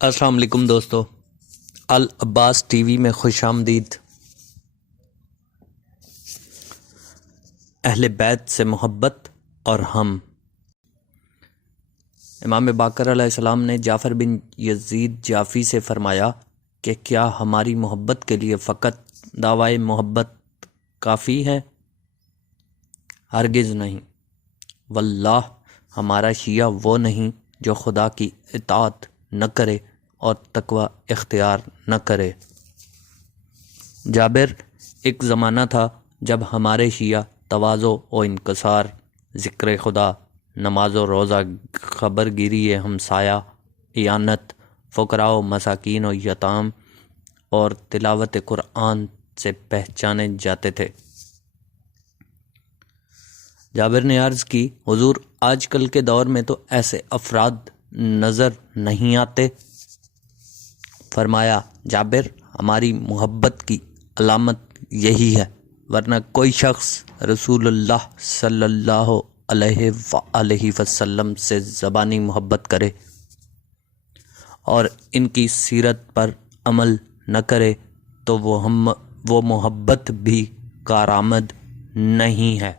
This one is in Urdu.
السلام علیکم دوستو، العباس ٹی وی میں خوش آمدید۔ اہل بیت سے محبت اور ہم۔ امام باقر علیہ السلام نے جعفر بن یزید جعفی سے فرمایا کہ کیا ہماری محبت کے لیے فقط دعوی محبت کافی ہے؟ ہرگز نہیں، واللہ ہمارا شیعہ وہ نہیں جو خدا کی اطاعت نہ کرے اور تقوی اختیار نہ کرے۔ جابر، ایک زمانہ تھا جب ہمارے شیعہ تواضع و انکسار، ذکر خدا، نماز و روزہ، خبر گیری ہمسایہ، اعانت فقراء و مساکین و یتام اور تلاوت قرآن سے پہچانے جاتے تھے۔ جابر نے عرض کی، حضور آج کل کے دور میں تو ایسے افراد نظر نہیں آتے۔ فرمایا، جابر، ہماری محبت کی علامت یہی ہے، ورنہ کوئی شخص رسول اللہ صلی اللہ علیہ وآلہ وسلم سے زبانی محبت کرے اور ان کی سیرت پر عمل نہ کرے تو وہ محبت بھی کارآمد نہیں ہے۔